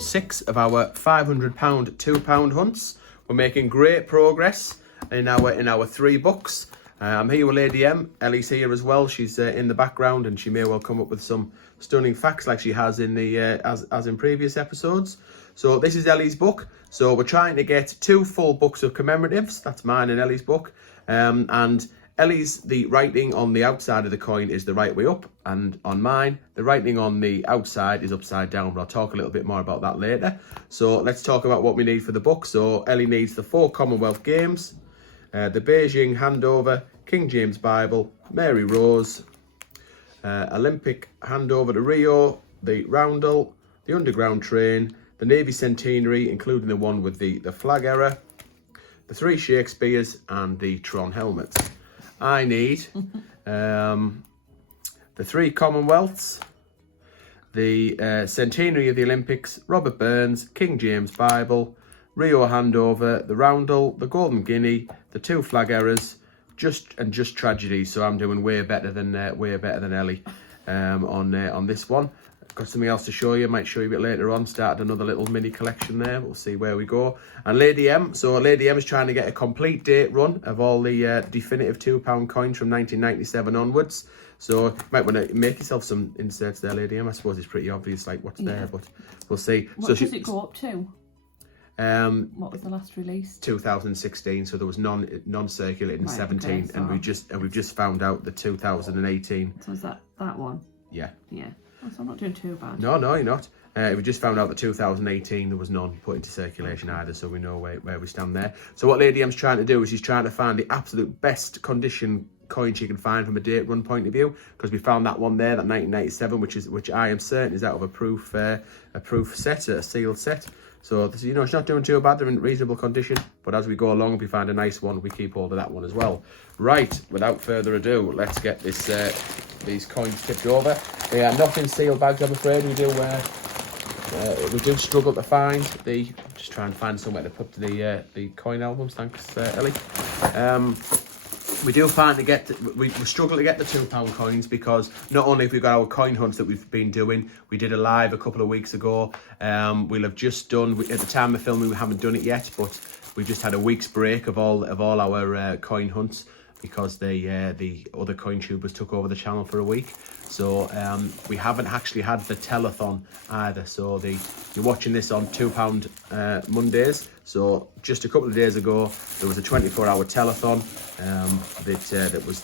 episode 6 of our £500 £2 hunts. We're making great progress in our 3 books. I'm here with Lady M. Ellie's here as well. She's in the background, and she may well come up with some stunning facts like she has in the as in previous episodes. So this is Ellie's book. So we're trying to get 2 full books of commemoratives. That's mine and Ellie's book. And Ellie's, the writing on the outside of the coin is the right way up, and on mine, the writing on the outside is upside down, but I'll talk a little bit more about that later. So let's talk about what we need for the book. So Ellie needs the 4 Commonwealth Games, the Beijing Handover, King James Bible, Mary Rose, Olympic Handover to Rio, the Roundel, the Underground Train, the Navy Centenary, including the one with the flag error, the 3 Shakespeares, and the Tron helmet. I need the 3 Commonwealths, the Centenary of the Olympics, Robert Burns, King James Bible, Rio Handover, the Roundel, the Golden Guinea, the 2 flag errors, just tragedy. So I'm doing way better than Ellie on this one. Got something else to show you. Might show you a bit later on. Started another little mini collection there. We'll see where we go. And Lady M. So Lady M is trying to get a complete date run of all the definitive £2 coins from 1997 onwards. So you might want to make yourself some inserts there, Lady M. I suppose it's pretty obvious like what's there, but we'll see. What does it go up to? What was the last release? 2016. So there was non-circulated in 17, okay, so and we've just found out the 2018. So is that one? Yeah. Yeah. So I'm not doing too bad. No, you're not. We just found out that 2018 there was none put into circulation either, so we know where we stand there. So what Lady M's trying to do is she's trying to find the absolute best condition coin she can find from a date run point of view, because we found that one there, that 1997, which I am certain is out of a proof set, a sealed set. So this, it's not doing too bad. They're in reasonable condition, but as we go along, if we find a nice one, we keep hold of that one as well. Right, without further ado, let's get these coins tipped over. They are not in sealed bags, I'm afraid. We do struggle to find just try and find somewhere to put the coin albums. Thanks, Ellie. We do find we struggle to get the £2 coins, because not only have we got our coin hunts that we've been doing, we did a live a couple of weeks ago. We'll have just done, at the time of filming we haven't done it yet, but we've just had a week's break of all our coin hunts, because the other coin tubers took over the channel for a week. So we haven't actually had the telethon either. So you're watching this on £2 Mondays. So just a couple of days ago, there was a 24-hour telethon that was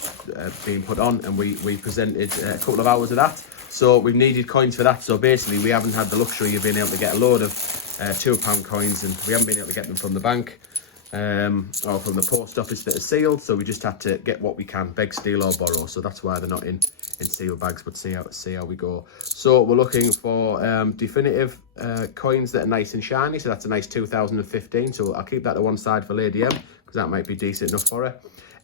being put on, and we presented a couple of hours of that. So we've needed coins for that. So basically, we haven't had the luxury of being able to get a load of £2 coins, and we haven't been able to get them from the bank or from the post office that are sealed. So we just had to get what we can, beg, steal or borrow. So that's why they're not in sealed bags, but see how we go. So we're looking for definitive coins that are nice and shiny. So that's a nice 2015. So I'll keep that to one side for Lady M, because that might be decent enough for her.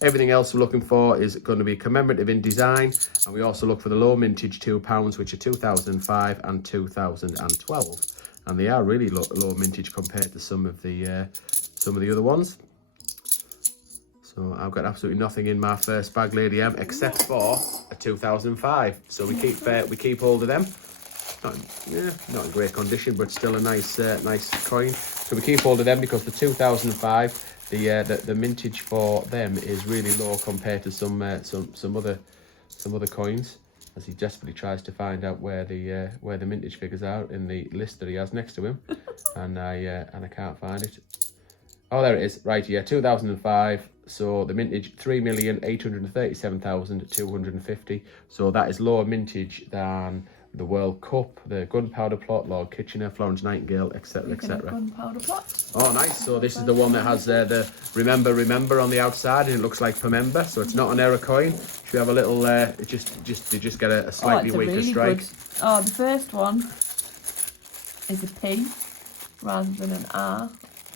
Everything else we're looking for is going to be commemorative in design, and we also look for the low mintage £2, which are 2005 and 2012, and they are really low mintage compared to some of the other ones. So I've got absolutely nothing in my first bag, Lady M, except for a 2005. So we keep hold of them. Not in great condition, but still a nice coin. So we keep hold of them, because the 2005, the mintage for them is really low compared to some other coins. As he desperately tries to find out where the mintage figures are in the list that he has next to him, and I can't find it. Oh, there it is. Right, yeah, 2005. So the mintage 3,837,250. So that is lower mintage than the World Cup, the Gunpowder Plot, Lord Kitchener, Florence Nightingale, etc., etc. Gunpowder Plot. Oh, nice. So this is the one that has the remember on the outside, and it looks like Remember. So it's not an error coin. Should we have a little? You just get a slightly weaker really strike. Good. Oh, the first one is a P rather than an R.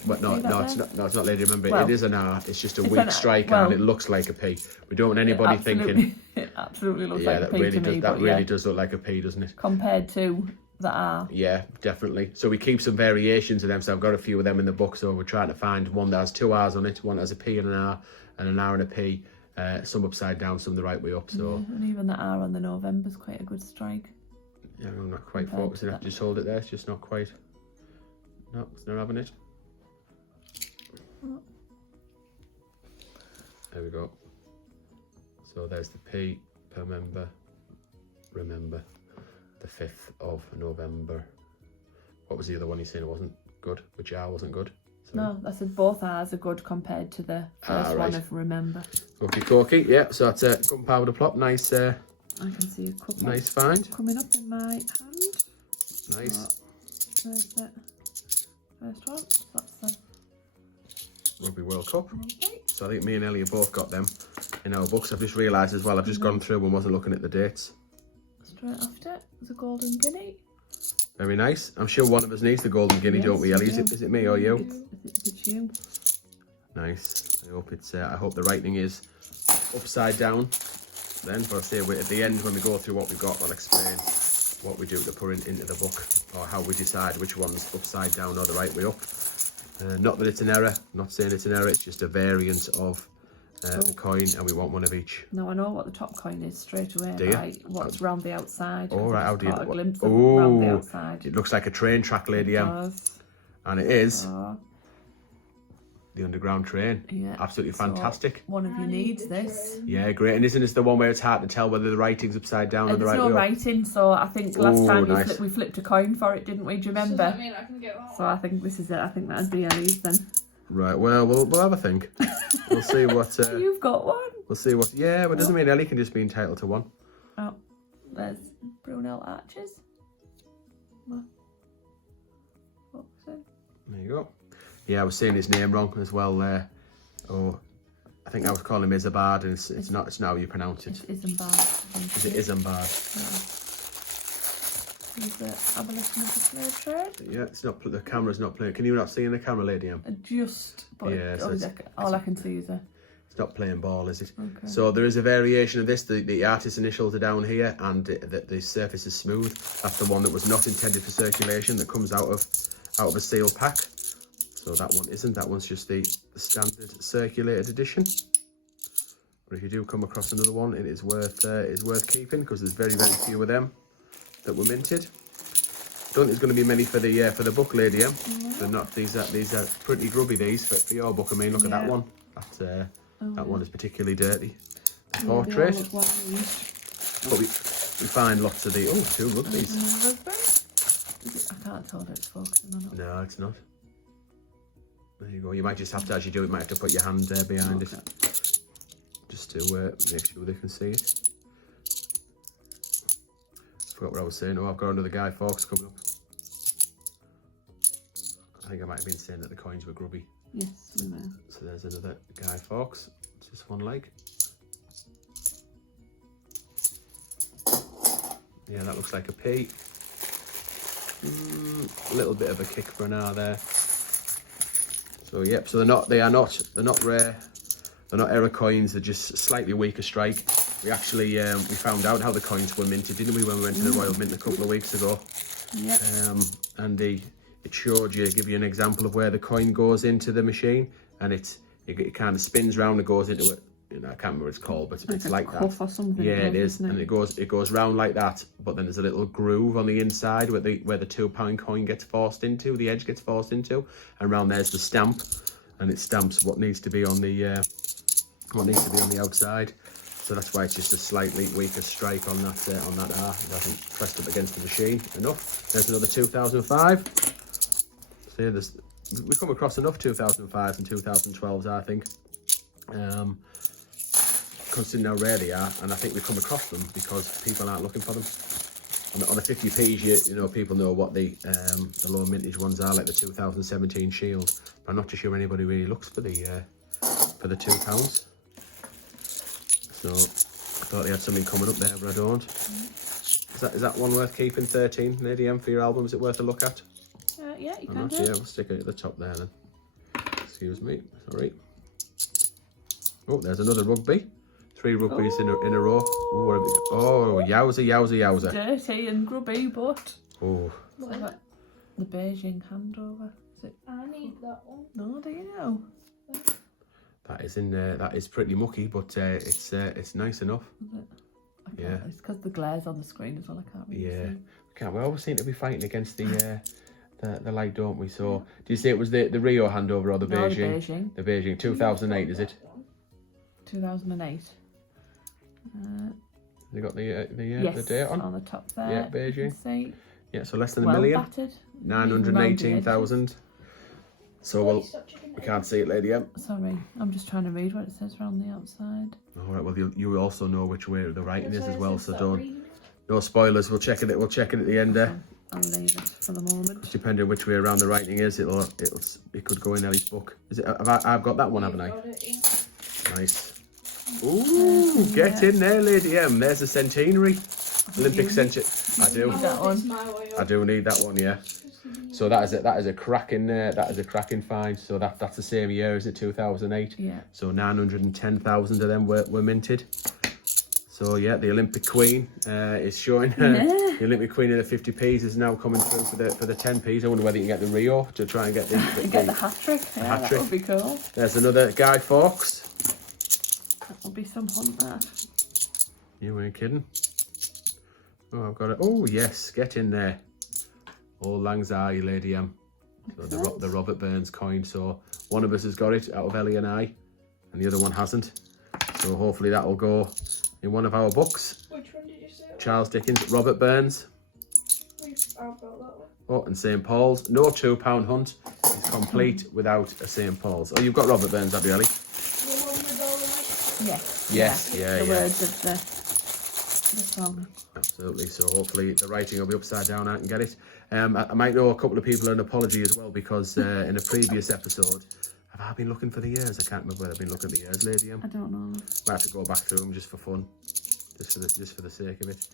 But no, it's not Lady Remember. Well, it is an R. It's just a weak strike, and it looks like a P. We don't want anybody thinking. It absolutely looks like a P to me. That really does look like a P, doesn't it? Compared to the R. Yeah, definitely. So we keep some variations of them. So I've got a few of them in the book. So we're trying to find one that has 2 R's on it, one that has a P and an R, and an R and a P. Some upside down, some the right way up. So and even the R on the November's quite a good strike. Yeah, I'm not quite focusing. I have to just hold it there. It's just not quite. No, it's not having it. There we go. So there's the P per member. Remember, the 5th of November. What was the other one you said it wasn't good? Which R wasn't good? Sorry. No, I said both R's are good compared to the first one of remember. Okay, corky. Yeah, so that's a gunpowder plop. Nice. I can see a couple. Nice find. Coming up in my hand. Nice. So there's the first one. So that's the Rugby World Cup. rugby. So I think me and Ellie have both got them in our books. I've just realised as well, I've just gone through and wasn't looking at the dates. Straight after there's a golden guinea. Very nice. I'm sure one of us needs the golden guinea, don't we, Ellie? Is it me or you? It's you. Nice. I hope it's. I hope the writing is upside down. Then, but I'll say at the end when we go through what we've got, I'll explain what we do to put into the book, or how we decide which one's upside down or the right way up. Not that it's an error. I'm not saying it's an error. It's just a variant of the coin, and we want one of each. Now I know what the top coin is straight away. Do you? By what's round the outside. All right. How do you? A glimpse of round the outside. It looks like a train track, Lady It M, does. and it is. Oh, The underground train. yeah. Absolutely So fantastic. one of you needs this. Yeah, great. And isn't this the one where it's hard to tell whether the writing's upside down or the There's right no way up? writing, so I think last time nice. we flipped a coin for it, didn't we? Do you remember? Does that mean I can get that So I think this is it. I think that'd be Ellie's then. Right. Well, we'll have a think. We'll see what. You've got one. We'll see what. Yeah, but it doesn't mean Ellie can just be entitled to one. Oh, there's Brunel Arches. There you go. Yeah, I was saying his name wrong as well there. Oh, I think I was calling him Isambard, and it's not. It's not how you pronounce it. It's Isambard. Is it Isambard? He's the abolition of the slave trade. Yeah, it's not. The camera's not playing. Can you not see in the camera, Lady M? But Yeah, so all I can see is a. It's not playing ball, is it? Okay. So there is a variation of this. The artist's initials are down here, and the surface is smooth. That's the one that was not intended for circulation. That comes out of a sealed pack. So that one isn't. That one's just the standard circulated edition. But if you do come across another one, it is worth keeping, because there's very few of them that were minted. Don't think there's going to be many for the book, Lady M. They're not. These are pretty grubby. These for your book. I mean, look at that one. That one is particularly dirty. The portrait. But we find lots of the. Oh, 2 rugbies. I can't tell that it's focusing on it. No, it's not. There you go. You might just have to, as you do it, might have to put your hand behind it, just to make sure they can see it. Forgot what I was saying. Oh, I've got another Guy Fawkes coming up. I think I might have been saying that the coins were grubby. Yes, we may. So there's another Guy Fawkes. Just one leg. Yeah, that looks like a P. A little bit of a kick for an R there. So yep, so they're not rare, they're not error coins, they're just slightly weaker strike. We actually we found out how the coins were minted, didn't we, when we went to the Royal Mint a couple of weeks ago? Yeah. And it showed you, give you an example of where the coin goes into the machine, and it kind of spins round and goes into it. You know, I can't remember what it's called, but it's like that. Or something. Yeah, it is, and it goes round like that. But then there's a little groove on the inside where the £2 coin gets forced into, the edge gets forced into, and round there's the stamp, and it stamps what needs to be on the outside. So that's why it's just a slightly weaker strike on that R. It hasn't pressed up against the machine enough. There's another 2005. So yeah, we come across enough 2005s and 2012s, I think. Considering how rare they are, and I think we come across them because people aren't looking for them. On the 50p's, you know, people know what the low mintage ones are, like the 2017 Shield. But I'm not too sure anybody really looks for the £2. So I thought they had something coming up there, but I don't. Is that one worth keeping? 13, Lady M, for your album? Is it worth a look at? Yeah, you can Not, do. yeah, we'll stick it at the top there then. Excuse me, sorry. Oh, there's another rugby. 3 rugbies in a row. Oh, what have we got? Oh, yowza. Dirty and grubby, but Oh, the Beijing handover. Is it? I need that one. No, do you know? that is in there. That is pretty mucky, but it's nice enough. Is it? Yeah. It's because the glare's on the screen as well. I can't really Yeah. see. We always seem to be fighting against the the light, don't we? So, do you say it was the Rio handover or the No, Beijing? the Beijing. The Beijing, 2008, is it? 2008. You got the Yes, the date on the top there. Yeah, Beijing. You can see. Yeah, so less than a Well million. battered. 918,000. So we can't see it, Lady M. Sorry, I'm just trying to read what it says around the outside. All right. Well, you also know which way the writing is as well, so don't. No spoilers. We'll check it. We'll check it at the end there. I'll leave it for the moment. Depending which way around the writing is, it could go in Ellie's book. Is it? I've got that one, haven't I? Nice. Ooh, get in there, Lady M. There's a centenary. Olympic centenary. I do. That one. I do need that one, yeah. So that is a cracking find. So that's the same year as it, 2008. Yeah. So 910,000 of them were minted. So yeah, the Olympic Queen is showing. The Olympic Queen of the 50p's is now coming through for the 10p's. I wonder whether you can get the Rio to try and get the hat trick. Yeah, that would be cool. There's another Guy Fawkes. That will be some hunt, that. You ain't kidding. Oh, I've got it. Oh yes, get in there. Old Lang Syne, Lady M. So the Robert Burns coin. So one of us has got it out of Ellie and I, and the other one hasn't. So hopefully that will go in one of our books. Which one did you say? Charles Dickens, Robert Burns. I've got that one. Oh, and St. Paul's. No £2 hunt is complete without a St. Paul's. Oh, you've got Robert Burns, have you, Ellie? The one with all the Yes. Yes, yeah. The words of the song. Absolutely. So hopefully the writing will be upside down. I can get it. I might know a couple of people an apology as well, because in a previous episode, have I been looking for the years? I can't remember whether I've been looking at the years, Lady M. I don't know. Might have to go back through them just for fun, just for the sake of it.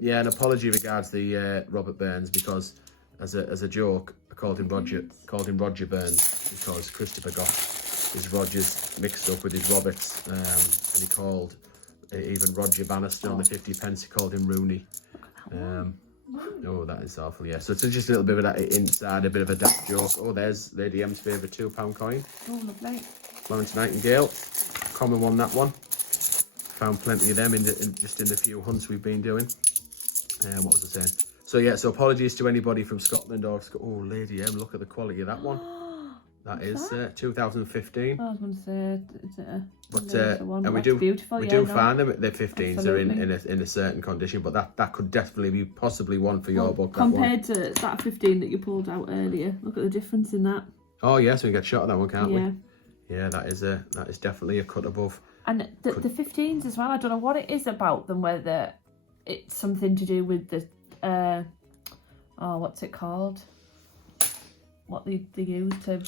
Yeah, an apology regards the Robert Burns, because as a joke, I called him Roger Burns because Christopher got his Rogers mixed up with his Roberts, and he called even Roger Bannister on the 50pence. He called him Rooney. Oh, that is awful. Yeah, so it's just a little bit of that inside, a bit of a daft joke. Oh, there's Lady M's favourite £2 coin. Oh, lovely. Florence Nightingale, common one, that one. Found plenty of them just in the few hunts we've been doing. What was I saying? So yeah, so apologies to anybody from Scotland or oh, Lady M, look at the quality of that one. That is 2015. I was going to say, is it a but one? and we do find them. They're 15s. They're in a certain condition, but that could definitely be possibly one for your book. Compared to that 15 that you pulled out earlier, look at the difference in that. Oh yes, we can get shot at that one, can't we? Yeah, that is definitely a cut above. And the 15s as well. I don't know what it is about them, whether it's something to do with the what's it called? What they use to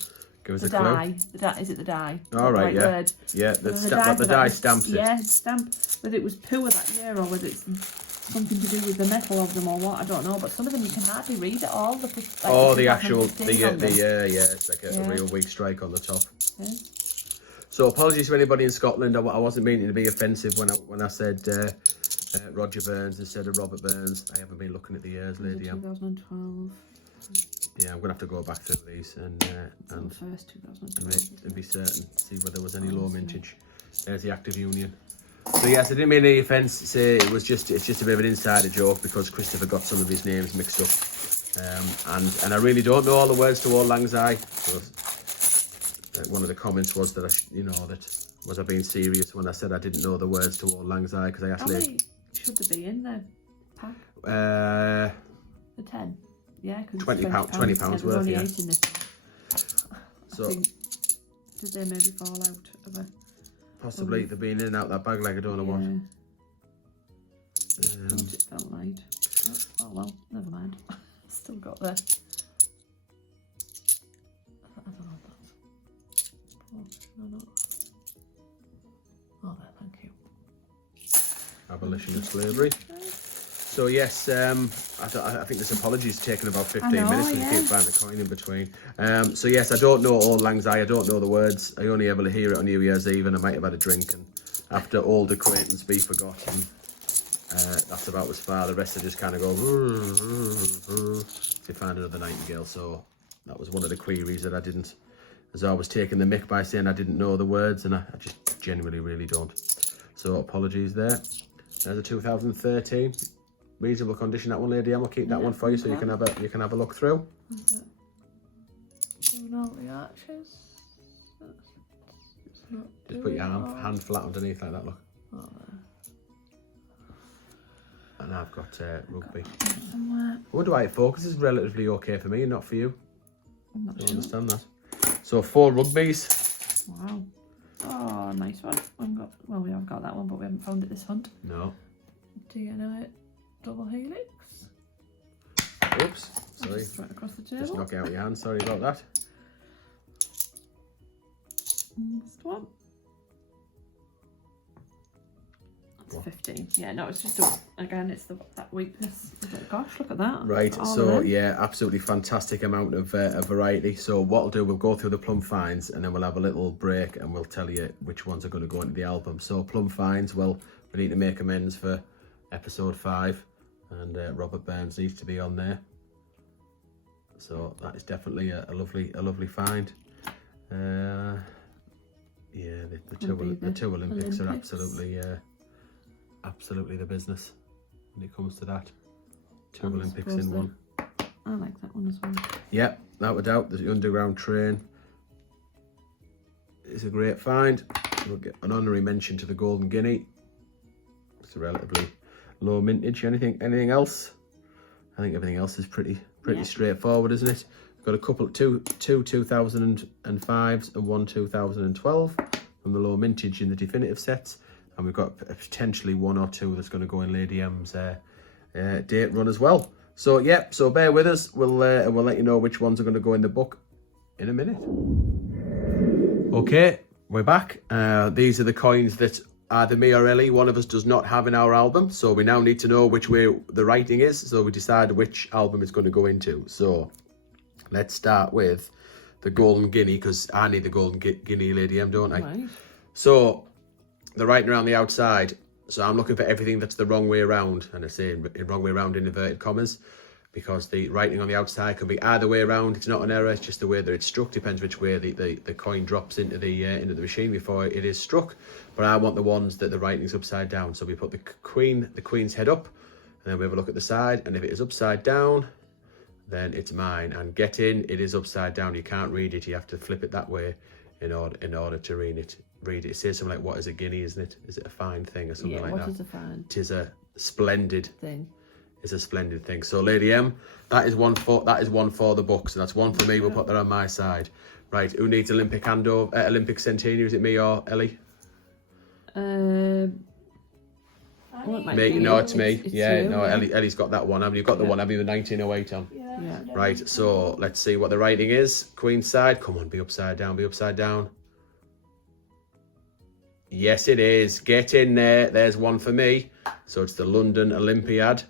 give us a dye. clue. Is it the dye? All right, right yeah, word? Yeah. The dye stamps it. Yeah, stamp. Whether it was poor that year or whether it's something to do with the metal of them or what, I don't know. But some of them you can hardly read at all. The actual it's like a real weak strike on the top. Yeah. So apologies to anybody in Scotland. I wasn't meaning to be offensive when I said Roger Burns instead of Robert Burns. I haven't been looking at the years, Lady. 2012. Yeah, I'm gonna have to go back through these and first 2012 and be certain, see whether there was any low mintage. There's the Active Union. So yes, I didn't mean any offence. Say it's just a bit of an insider joke because Christopher got some of his names mixed up, and I really don't know all the words to Old Lang Syne. So, one of the comments was that was I being serious when I said I didn't know the words to Old Lang Syne, because I asked how many should there be in the pack? The 10. Yeah, because £20 worth. Yeah. 8 in this. So did they maybe fall out of a? Possibly they've been in and out that bag like I don't know what. It felt light. Oh well, never mind. Still got there. I don't know what that's. Oh, there, thank you. Abolition of slavery. So yes, I think this apology's taken about 15 minutes because you keep finding the coin in between. So yes, I don't know Old Lang Syne. I don't know the words. I only ever hear it on New Year's Eve, and I might have had a drink, and after old acquaintance be forgotten, that's about as far. The rest of just kind of go to find another nightingale. So that was one of the queries that I didn't, as I was taking the mick by saying I didn't know the words, and I just genuinely really don't. So apologies there. There's a 2013. reasonable condition, that one, Lady M. I'll keep that one for you so you can have a look through. Doing all the arches. Just put your hand flat underneath like that, look. Oh, And I've got rugby. somewhere. I wonder why it focuses relatively okay for me and not for you. I'm not I don't sure. understand that. So 4 rugbies. Wow. Oh, nice one. Well, we have got that one, but we haven't found it this hunt. No. Do you know it? Double helix. Oops. Sorry. Just right across the table. Just knock it out your hand. Sorry about that. Next one. That's 15. Yeah, no, it's just again, it's that weakness. Gosh, look at that. Right, All so of them. yeah, absolutely fantastic amount of variety. So what I'll do, we'll go through the plum finds and then we'll have a little break and we'll tell you which ones are going to go into the album. So plum finds, well, we need to make amends for episode 5 and Robert Burns needs to be on there. So that is definitely a lovely find. Yeah, the two Olympics are absolutely the business when it comes to that. 2 Olympics in one. I like that one as well. Yeah, without a doubt, the underground train is a great find. We'll get an honorary mention to the Golden Guinea. It's a relatively low mintage. Anything else? I think everything else is pretty straightforward, isn't it? We've got a couple, two 2005s and one 2012 from the low mintage in the definitive sets, and we've got potentially 1 or 2 that's going to go in Lady M's date run as well. So yeah, so bear with us. We'll let you know which ones are going to go in the book in a minute. Okay, we're back. These are the coins that either me or Ellie, one of us, does not have in our album. So we now need to know which way the writing is, so we decide which album it's going to go into. So let's start with the Golden Guinea, because I need the Golden Guinea, Lady M, don't I? Right. So the writing around the outside. So I'm looking for everything that's the wrong way around, and I say in wrong way around in inverted commas, because the writing on the outside could be either way around. It's not an error, it's just the way that it's struck. Depends which way the coin drops into the machine before it is struck. But I want the ones that the writing's upside down. So we put the queen's head up, and then we have a look at the side, and if it is upside down, then it's mine. And get in, it is upside down. You can't read it. You have to flip it that way in order to read it. It says something like, "What is a guinea?" Isn't it? Is it a fine thing or something like that? What is a fine? It is a splendid Thing. It's a splendid thing. So Lady M, that is one for the books, and that's one for me. We'll put that on my side. Right, who needs Olympic handover? Olympic centenary? Is it me or Ellie? Well, it might Me? be No, you. it's me. It's yeah, you, no, yeah. Ellie's got that one. Have you got the one? Have you the 1908 on? Yeah. Right, so let's see what the writing is. Queen's side. Come on, be upside down. Be upside down. Yes, it is. Get in there. There's one for me. So it's the London Olympiad.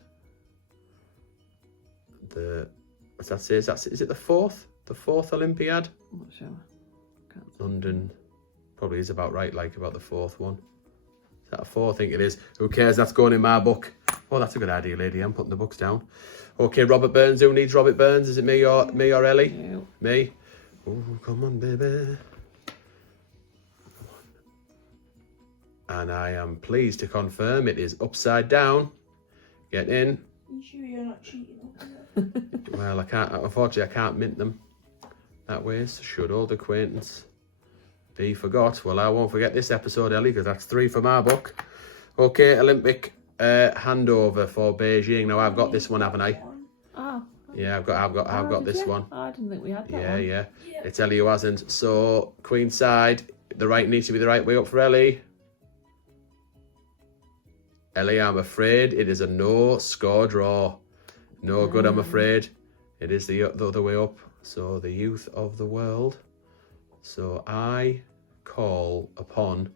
What's that say? Is it the 4th? The 4th Olympiad? I'm not sure. London probably is about right, like about the 4th one. Is that a 4? I think it is. Who cares? That's going in my book. Oh, that's a good idea, Lady. I'm putting the books down. Okay, Robert Burns. Who needs Robert Burns? Is it me or Ellie? You. Me. Oh, come on, baby. And I am pleased to confirm it is upside down. Get in. You sure you're not cheating? Well, unfortunately, I can't mint them that way. So should old acquaintance be forgot? Well, I won't forget this episode, Ellie, because that's 3 for my book. Okay, Olympic handover for Beijing. Now I've got this one, haven't I? Oh. Yeah, I've got this one. Oh, I didn't think we had that Yeah, one. yeah. It's Ellie who hasn't. So Queen side, the right needs to be the right way up for Ellie. Ellie, I'm afraid it is a no score draw. No good, I'm afraid. It is the other way up. So the youth of the world. So I call upon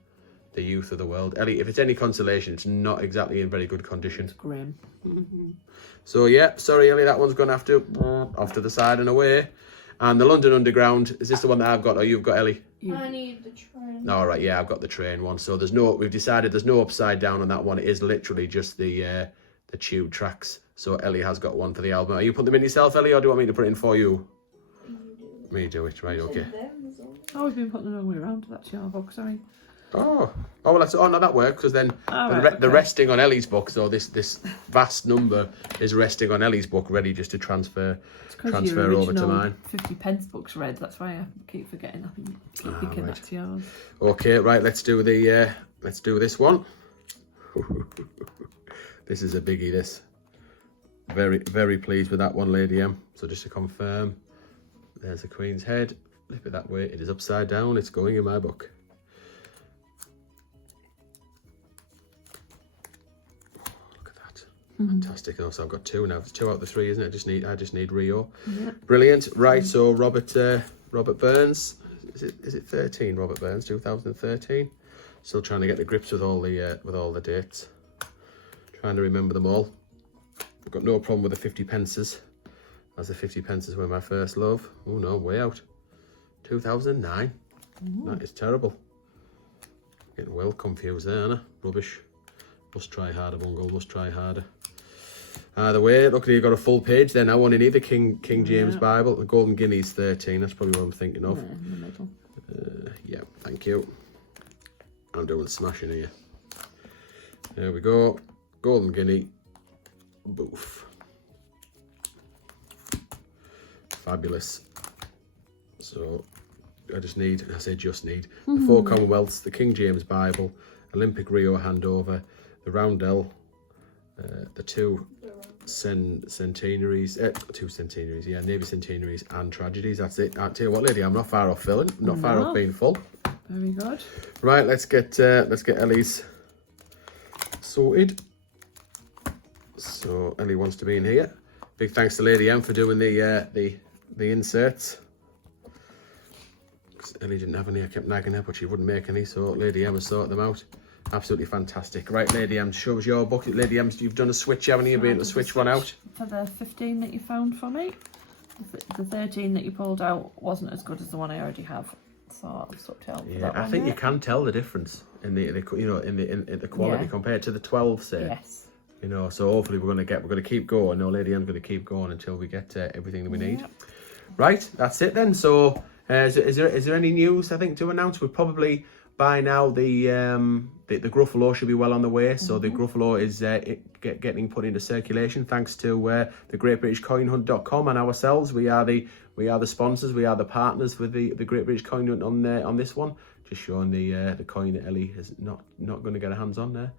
the youth of the world. Ellie, if it's any consolation, it's not exactly in very good condition. It's grim. So yeah, sorry Ellie, that one's going to have to off to the side and away. And the London Underground, is this the one that I've got or you've got, Ellie? I need the train. All right, yeah, I've got the train one. So we've decided there's no upside down on that one. It is literally just the tube tracks. So Ellie has got one for the album. Are you putting them in yourself, Ellie, or do you want me to put it in for you? You do. Me do it, right, okay. Oh, we've been putting them all the way around. That's your book, sorry. Oh, well, that's no, that works because then the resting on Ellie's book. So this vast number is resting on Ellie's book, ready just to transfer over to mine. 50p book's red. That's why I keep forgetting. I keep thinking that's yours. Okay, right. Let's do this one. This is a biggie. This very pleased with that one, Lady M. So just to confirm, there's the Queen's head. Flip it that way. It is upside down. It's going in my book. Fantastic. Also, I've got 2 now. It's 2 out of the 3, isn't it? I just need Rio. Yeah. Brilliant. Right. So Robert Burns. Is it 13? Robert Burns, 2013. Still trying to get the grips with all the dates. Trying to remember them all. I've got no problem with the 50 pences, as the 50 pences were my first love. Oh no, way out. 2009. That is terrible. Getting well confused there, Anna. Rubbish. Must try harder, Bungle. Must try harder. Either way, luckily you've got a full page there now on in either King James Bible. The Golden Guinea's 13. That's probably what I'm thinking of. In the middle. Yeah, thank you. I'm doing smashing here. There we go. Golden Guinea. Boof. Fabulous. So I need the 4 Commonwealths, the King James Bible, Olympic Rio handover, the Roundel, the 2 centenaries, 2 centenaries, yeah, Navy centenaries and tragedies. That's it. I tell you what, lady, I'm not far off filling. I'm not far off being full. Very good. Right, let's get Ellie's sorted. So Ellie wants to be in here. Big thanks to Lady M for doing the inserts. Ellie didn't have any. I kept nagging her, but she wouldn't make any. So Lady M has sorted them out. Absolutely fantastic. Right, Lady M, show us your book. Lady M, you've done a switch, haven't you? You've been able to switch one out. For the 15 that you found for me. The 13 that you pulled out wasn't as good as the one I already have. So I've swapped out for that one. I think you can tell the difference in the quality compared to the 12, say. Yes. You know, so hopefully we're gonna keep going. No, Lady M's gonna keep going until we get everything that we need. Right, that's it then. So is there any news I think to announce? We're probably by now the Gruffalo should be well on the way. So the Gruffalo is getting put into circulation thanks to the GreatBritishCoinHunt.com and ourselves. We are the sponsors. We are the partners with the Great British Coin Hunt on this one. Just showing the coin that Ellie is not going to get her hands on there.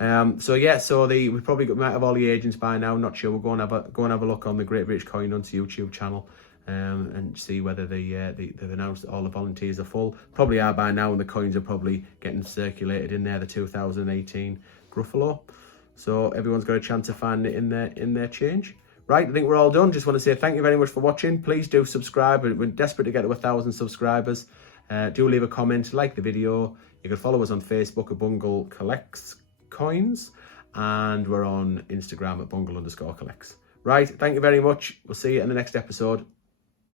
We probably might have all the agents by now. Not sure. We'll go and have a look on the Great British Coin Hunt's YouTube channel. And see whether they've announced that all the volunteers are full. Probably are by now, and the coins are probably getting circulated in there, the 2018 Gruffalo. So everyone's got a chance to find it in their change. Right, I think we're all done. Just want to say thank you very much for watching. Please do subscribe. We're desperate to get to 1,000 subscribers. Do leave a comment, like the video. You can follow us on Facebook at Bungle Collects Coins, and we're on Instagram at Bungle_collects. Right, thank you very much. We'll see you in the next episode.